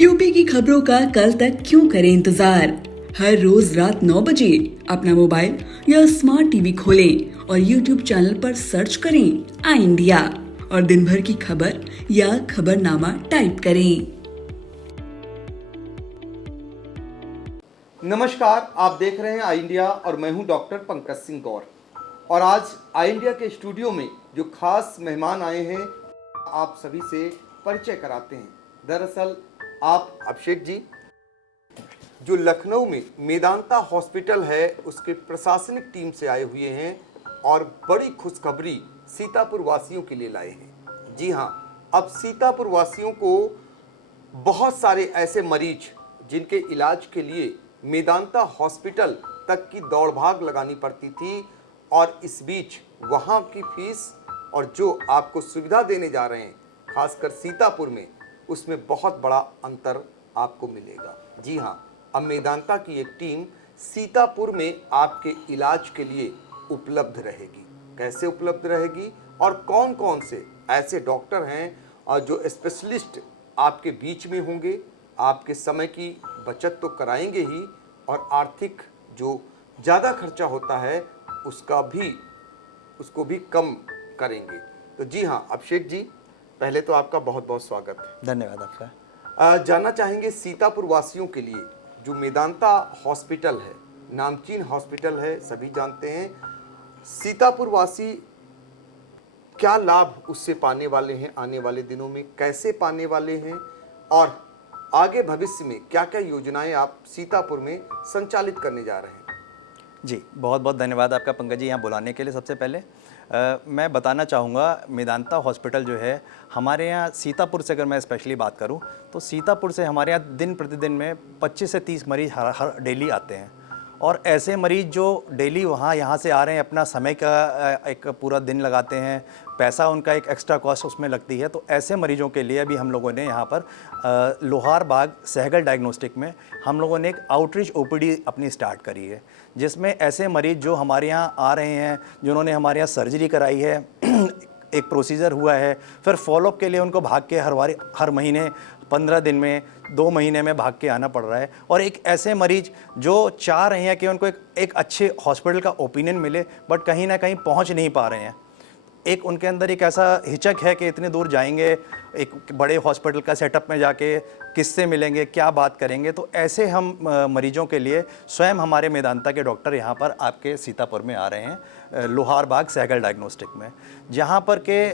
UP की खबरों का कल तक क्यों करें इंतजार। हर रोज रात 9 बजे अपना मोबाइल या स्मार्ट टीवी खोलें और यूट्यूब चैनल पर सर्च करें आई इंडिया और दिन भर की खबर या खबरनामा टाइप करें। नमस्कार, आप देख रहे हैं आई इंडिया और मैं हूं डॉक्टर पंकज सिंह गौर। और आज आई इंडिया के स्टूडियो में जो खास मेहमान आए हैं आप सभी से परिचय कराते हैं। दरअसल आप अभिषेक जी जो लखनऊ में मेदांता हॉस्पिटल है उसके प्रशासनिक टीम से आए हुए हैं और बड़ी खुशखबरी सीतापुर वासियों के लिए लाए हैं। जी हाँ, अब सीतापुर वासियों को बहुत सारे ऐसे मरीज जिनके इलाज के लिए मेदांता हॉस्पिटल तक की दौड़ भाग लगानी पड़ती थी और इस बीच वहाँ की फीस और जो आपको सुविधा देने जा रहे हैं खासकर सीतापुर में, उसमें बहुत बड़ा अंतर आपको मिलेगा। जी हाँ, अब मेदांता की एक टीम सीतापुर में आपके इलाज के लिए उपलब्ध रहेगी। कैसे उपलब्ध रहेगी और कौन कौन से ऐसे डॉक्टर हैं और जो स्पेशलिस्ट आपके बीच में होंगे, आपके समय की बचत तो कराएंगे ही और आर्थिक जो ज़्यादा खर्चा होता है उसको भी कम करेंगे। तो जी हाँ अभिषेक जी, पहले तो आपका बहुत बहुत स्वागत है। धन्यवाद आपका। जानना चाहेंगे सीतापुर वासियों के लिए जो मेदांता हॉस्पिटल है, नामचीन हॉस्पिटल है, सभी जानते हैं। सीतापुर वासी क्या लाभ उससे पाने वाले हैं, आने वाले दिनों में कैसे पाने वाले हैं और आगे भविष्य में क्या क्या योजनाएं आप सीतापुर में संचालित करने जा रहे हैं? जी बहुत बहुत धन्यवाद आपका पंकज जी यहाँ बुलाने के लिए। सबसे पहले मैं बताना चाहूँगा मेदांता हॉस्पिटल जो है हमारे यहाँ सीतापुर से, अगर मैं स्पेशली बात करूँ तो सीतापुर से हमारे यहाँ दिन प्रतिदिन में 25 से 30 मरीज हर डेली आते हैं। और ऐसे मरीज जो डेली यहाँ से आ रहे हैं, अपना समय का एक पूरा दिन लगाते हैं, पैसा उनका एक एक्स्ट्रा कॉस्ट उसमें लगती है। तो ऐसे मरीजों के लिए अभी हम लोगों ने यहाँ पर लोहार बाग सहगल डायग्नोस्टिक में हम लोगों ने एक आउटरीच ओपीडी अपनी स्टार्ट करी है, जिसमें ऐसे मरीज जो हमारे यहाँ आ रहे हैं, जिन्होंने हमारे यहाँ सर्जरी कराई है, एक प्रोसीजर हुआ है, फिर फॉलोअप के लिए उनको भाग के हर महीने 15 दिन में 2 महीने में भाग के आना पड़ रहा है। और एक ऐसे मरीज जो चाह रहे हैं कि उनको एक अच्छे हॉस्पिटल का ओपिनियन मिले बट कहीं ना कहीं पहुंच नहीं पा रहे हैं। एक उनके अंदर एक ऐसा हिचक है कि इतने दूर जाएंगे, एक बड़े हॉस्पिटल का सेटअप में जाके किससे मिलेंगे, क्या बात करेंगे। तो ऐसे हम मरीजों के लिए स्वयं हमारे मेदांता के डॉक्टर यहाँ पर आपके सीतापुर में आ रहे हैं, लोहार बाग सहगल डायग्नोस्टिक में। जहाँ पर के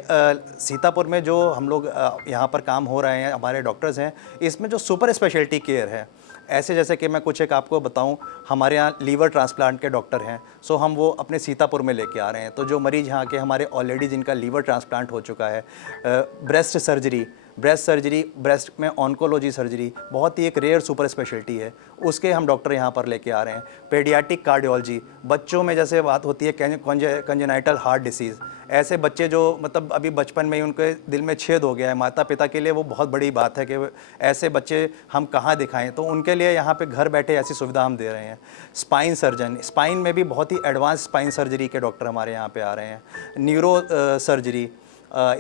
सीतापुर में जो हम लोग यहाँ पर काम हो रहे हैं, हमारे डॉक्टर्स हैं, इसमें जो सुपर स्पेशलिटी केयर है, ऐसे जैसे कि मैं कुछ एक आपको बताऊं, हमारे यहाँ लीवर ट्रांसप्लांट के डॉक्टर हैं, सो हम वो अपने सीतापुर में लेके आ रहे हैं। तो जो मरीज यहाँ के हमारे ऑलरेडी जिनका लीवर ट्रांसप्लांट हो चुका है, ब्रेस्ट सर्जरी, ब्रेस्ट में ऑन्कोलॉजी सर्जरी बहुत ही एक रेयर सुपर स्पेशलिटी है, उसके हम डॉक्टर यहाँ पर लेके आ रहे हैं। पेडियाट्रिक कार्डियोलॉजी, बच्चों में जैसे बात होती है कंजेनाइटल हार्ट डिसीज़, ऐसे बच्चे जो मतलब अभी बचपन में ही उनके दिल में छेद हो गया है, माता पिता के लिए वो बहुत बड़ी बात है कि ऐसे बच्चे हम कहाँ दिखाएं, तो उनके लिए यहाँ पे घर बैठे ऐसी सुविधा हम दे रहे हैं। स्पाइन सर्जन, स्पाइन में भी बहुत ही एडवांस स्पाइन सर्जरी के डॉक्टर हमारे यहाँ पे आ रहे हैं। न्यूरो सर्जरी,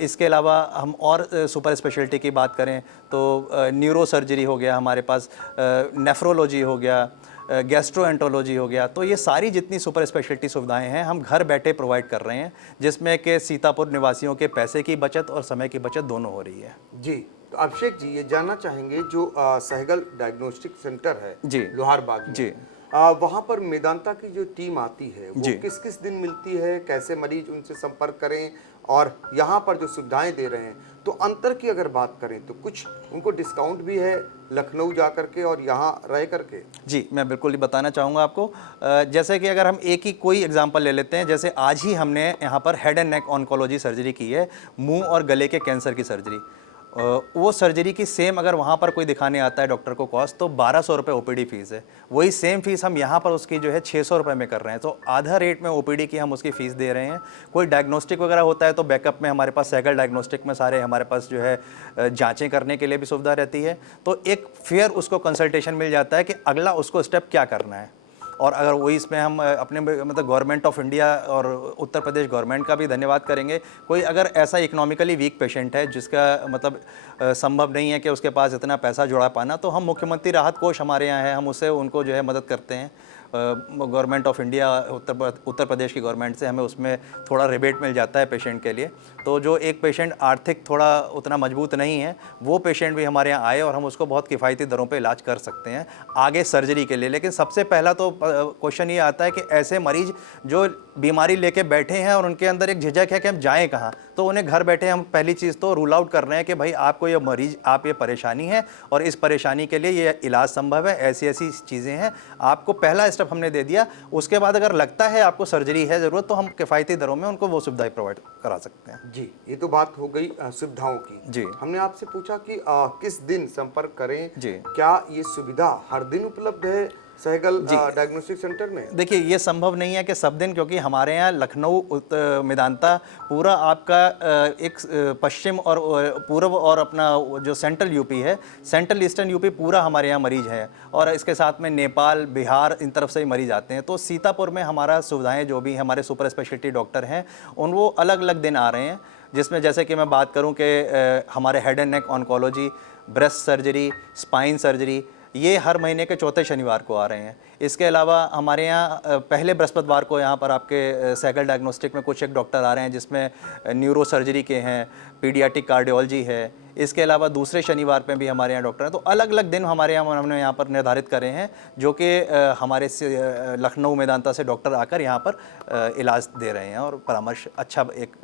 इसके अलावा हम और सुपर स्पेशलिटी की बात करें तो न्यूरो सर्जरी हो गया हमारे पास, नेफ्रोलॉजी हो गया, गैस्ट्रोएंटरोलॉजी हो गया। तो ये सारी जितनी सुपर स्पेशलिटी सुविधाएं हैं हम घर बैठे प्रोवाइड कर रहे हैं, जिसमें कि सीतापुर निवासियों के पैसे की बचत और समय की बचत दोनों हो रही है। जी, तो अभिषेक जी ये जानना चाहेंगे जो सहगल डायग्नोस्टिक सेंटर है जी लोहार बाग में, जी, वहाँ पर मेदांता की जो टीम आती है वो किस किस दिन मिलती है, कैसे मरीज उनसे संपर्क करें और यहाँ पर जो सुविधाएं दे रहे हैं, तो अंतर की अगर बात करें तो कुछ उनको डिस्काउंट भी है लखनऊ जा करके और यहाँ रह करके? जी मैं बिल्कुल ही बताना चाहूँगा आपको। जैसे कि अगर हम एक ही कोई एग्जांपल ले लेते हैं, जैसे आज ही हमने यहाँ पर head and neck oncology surgery की है, मुंह और गले के कैंसर की सर्जरी। वो सर्जरी की सेम अगर वहाँ पर कोई दिखाने आता है डॉक्टर को कॉस्ट, तो 1200 रुपये ओपीडी फ़ीस है। वही सेम फीस हम यहाँ पर उसकी जो है 600 रुपये में कर रहे हैं। तो आधा रेट में ओपीडी की हम उसकी फ़ीस दे रहे हैं। कोई डायग्नोस्टिक वगैरह होता है तो बैकअप में हमारे पास सहगल डायग्नोस्टिक में सारे हमारे पास जो है जाँचें करने के लिए भी सुविधा रहती है। तो एक फेयर उसको कंसल्टेशन मिल जाता है कि अगला उसको स्टेप क्या करना है। और अगर वही इसमें हम अपने मतलब गवर्नमेंट ऑफ इंडिया और उत्तर प्रदेश गवर्नमेंट का भी धन्यवाद करेंगे। कोई अगर ऐसा इकोनॉमिकली वीक पेशेंट है जिसका मतलब संभव नहीं है कि उसके पास इतना पैसा जुड़ा पाना, तो हम मुख्यमंत्री राहत कोष हमारे यहाँ है, हम उससे उनको जो है मदद करते हैं। Government of India Uttar Pradesh की गवर्नमेंट से हमें उसमें थोड़ा रिबेट मिल जाता है पेशेंट के लिए। तो जो एक पेशेंट आर्थिक थोड़ा उतना मजबूत नहीं है, वो पेशेंट भी हमारे यहाँ आए और हम उसको बहुत किफ़ायती दरों पे इलाज कर सकते हैं आगे सर्जरी के लिए। लेकिन सबसे पहला तो क्वेश्चन ये आता है कि ऐसे मरीज जो बीमारी लेके बैठे हैं और उनके अंदर एक झिझक है कि हम जाएँ कहाँ, तो उन्हें घर बैठे हम पहली चीज़ तो रूल आउट कर रहे हैं कि भाई आपको ये मरीज, आप ये परेशानी है और इस परेशानी के लिए ये इलाज संभव है, ऐसी ऐसी चीज़ें हैं। आपको पहला स्टेप हमने दे दिया। उसके बाद अगर लगता है आपको सर्जरी है ज़रूरत, तो हम किफ़ायती दरों में उनको वो सुविधाएं प्रोवाइड करा सकते हैं। जी, ये तो बात हो गई सुविधाओं की। जी। हमने आपसे पूछा कि किस दिन संपर्क करें। जी। क्या ये सुविधा हर दिन उपलब्ध है सहगल डायग्नोस्टिक सेंटर में? देखिए, ये संभव नहीं है कि सब दिन, क्योंकि हमारे यहाँ लखनऊ मेदांता पूरा आपका एक पश्चिम और पूर्व और अपना जो सेंट्रल यूपी है, सेंट्रल ईस्टर्न यूपी पूरा हमारे यहाँ मरीज हैं, और इसके साथ में नेपाल, बिहार, इन तरफ से ही मरीज आते हैं। तो सीतापुर में हमारा सुविधाएं जो भी हमारे सुपर स्पेशलिटी डॉक्टर हैं उन वो अलग अलग दिन आ रहे हैं, जिसमें जैसे कि मैं बात करूं कि हमारे head and neck oncology, breast surgery, spine surgery, ये हर महीने के चौथे शनिवार को आ रहे हैं। इसके अलावा हमारे यहाँ पहले बृहस्पतिवार को यहाँ पर आपके सहगल डायग्नोस्टिक में कुछ एक डॉक्टर आ रहे हैं, जिसमें न्यूरो सर्जरी के हैं, पीडियाट्रिक कार्डियोलॉजी है। इसके अलावा दूसरे शनिवार पे भी हमारे यहाँ डॉक्टर हैं। तो अलग अलग दिन हमारे यहाँ हमने यहाँ पर निर्धारित करे हैं, जो कि हमारे लखनऊ मेदांता से डॉक्टर आकर यहाँ पर इलाज दे रहे हैं और परामर्श अच्छा एक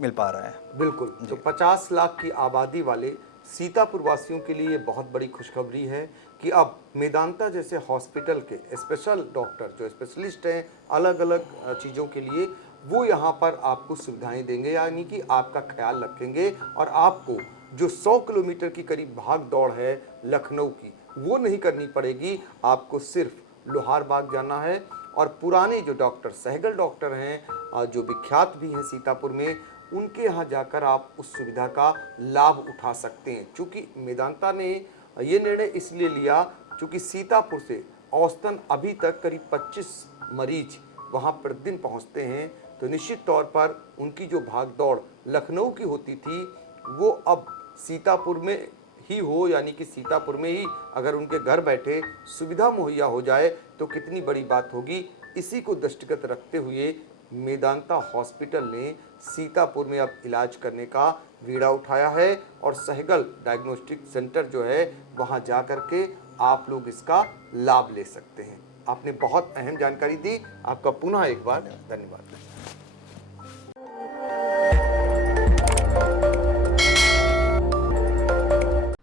मिल पा रहा है। बिल्कुल। तो 50 लाख की आबादी वाले सीतापुर वासियों के लिए ये बहुत बड़ी खुशखबरी है कि अब मेदांता जैसे हॉस्पिटल के स्पेशल डॉक्टर जो स्पेशलिस्ट हैं अलग अलग चीज़ों के लिए, वो यहाँ पर आपको सुविधाएं देंगे, यानी कि आपका ख्याल रखेंगे और आपको जो 100 किलोमीटर की करीब भाग दौड़ है लखनऊ की, वो नहीं करनी पड़ेगी। आपको सिर्फ लोहारबाग जाना है और पुराने जो डॉक्टर सहगल डॉक्टर हैं जो विख्यात भी हैं सीतापुर में, उनके यहाँ जाकर आप उस सुविधा का लाभ उठा सकते हैं। चूँकि मेदांता ने ये निर्णय इसलिए लिया चूँकि सीतापुर से औसतन अभी तक करीब 25 मरीज वहाँ प्रतिदिन पहुँचते हैं, तो निश्चित तौर पर उनकी जो भागदौड़ लखनऊ की होती थी वो अब सीतापुर में ही हो, यानी कि सीतापुर में ही अगर उनके घर बैठे सुविधा मुहैया हो जाए तो कितनी बड़ी बात होगी। इसी को दृष्टिगत रखते हुए मेदांता हॉस्पिटल ने सीतापुर में अब इलाज करने का बीड़ा उठाया है और सहगल डायग्नोस्टिक सेंटर जो है वहां जा कर के आप लोग इसका लाभ ले सकते हैं। आपने बहुत अहम जानकारी दी, आपका पुनः एक बार धन्यवाद।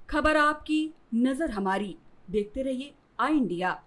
खबर आपकी, नजर हमारी। देखते रहिए आई इंडिया।